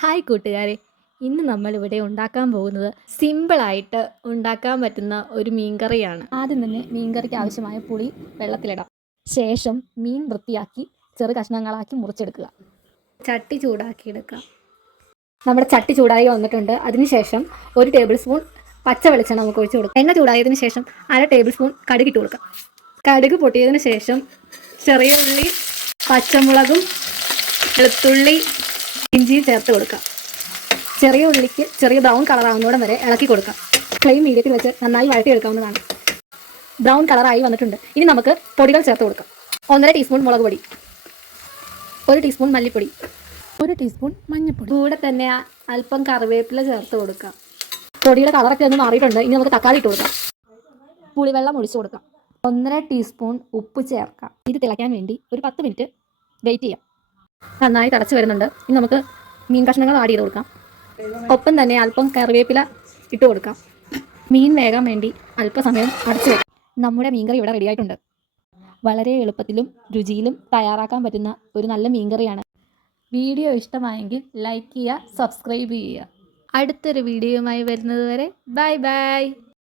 Hi കൂട്ടുകാരെ, ഇന്ന് നമ്മളിവിടെ ഉണ്ടാക്കാൻ പോകുന്നത് സിമ്പിളായിട്ട് ഉണ്ടാക്കാൻ പറ്റുന്ന ഒരു മീൻകറിയാണ്. ആദ്യം തന്നെ മീൻകറിക്ക് ആവശ്യമായ പുളി വെള്ളത്തിലിടാം. ശേഷം മീൻ വൃത്തിയാക്കി ചെറു കഷ്ണങ്ങളാക്കി മുറിച്ചെടുക്കുക. ചട്ടി ചൂടാക്കിയെടുക്കുക. നമ്മുടെ ചട്ടി ചൂടായി വന്നിട്ടുണ്ട്. അതിനുശേഷം 1 ടേബിൾ സ്പൂൺ പച്ച വെളിച്ചെണ്ണ നമുക്ക് ഒഴിച്ചു കൊടുക്കാം. എണ്ണ ചൂടായതിനു ശേഷം 1/2 ടേബിൾ സ്പൂൺ കടുക് ഇട്ട് കൊടുക്കാം. കടുക് പൊട്ടിയതിന് ശേഷം ചെറിയ ഉള്ളി, പച്ചമുളകും വെളുത്തുള്ളി, ഇഞ്ചിയും ചേർത്ത് കൊടുക്കാം. ചെറിയ ഉള്ളിക്ക് ചെറിയ ബ്രൗൺ കളറാവുന്നോടം വരെ ഇളക്കി കൊടുക്കാം. ഫ്ലെയിം മീഡിയത്തിൽ വെച്ച് നന്നായി വഴറ്റിയെടുക്കാവുന്നതാണ്. ബ്രൗൺ കളറായി വന്നിട്ടുണ്ട്. ഇനി നമുക്ക് പൊടികൾ ചേർത്ത് കൊടുക്കാം. 1/2 ടീസ്പൂൺ മുളക് പൊടി, 1 ടീസ്പൂൺ മല്ലിപ്പൊടി, 1 ടീസ്പൂൺ മഞ്ഞൾപ്പൊടി, കൂടെ തന്നെ അല്പം കറിവേപ്പില ചേർത്ത് കൊടുക്കാം. പൊടിയുടെ കളറൊക്കെ ഒന്ന് മാറിയിട്ടുണ്ട്. ഇനി നമുക്ക് തക്കാളി ഇട്ട് കൊടുക്കാം. പുളിവെള്ളം ഒഴിച്ചു കൊടുക്കാം. 1/2 ടീസ്പൂൺ ഉപ്പ് ചേർക്കാം. ഇത് തിളയ്ക്കാൻ വേണ്ടി ഒരു 10 മിനിറ്റ് വെയിറ്റ് ചെയ്യാം. നന്നായി തിളച്ച് വരുന്നുണ്ട്. ഇനി നമുക്ക് മീൻ കഷ്ണങ്ങൾ ആഡ് ചെയ്ത് കൊടുക്കാം. ഒപ്പം തന്നെ അല്പം കറിവേപ്പില ഇട്ട് കൊടുക്കാം. മീൻ വേകാൻ വേണ്ടി അല്പസമയം അടച്ചു വെക്കാം. നമ്മുടെ മീൻകറി ഇവിടെ റെഡിയായിട്ടുണ്ട്. വളരെ എളുപ്പത്തിലും രുചിയിലും തയ്യാറാക്കാൻ പറ്റുന്ന ഒരു നല്ല മീൻകറിയാണ്. വീഡിയോ ഇഷ്ടമായെങ്കിൽ ലൈക്ക് ചെയ്യുക, സബ്സ്ക്രൈബ് ചെയ്യുക. അടുത്തൊരു വീഡിയോയുമായി വരുന്നത് വരെ ബൈ ബൈ.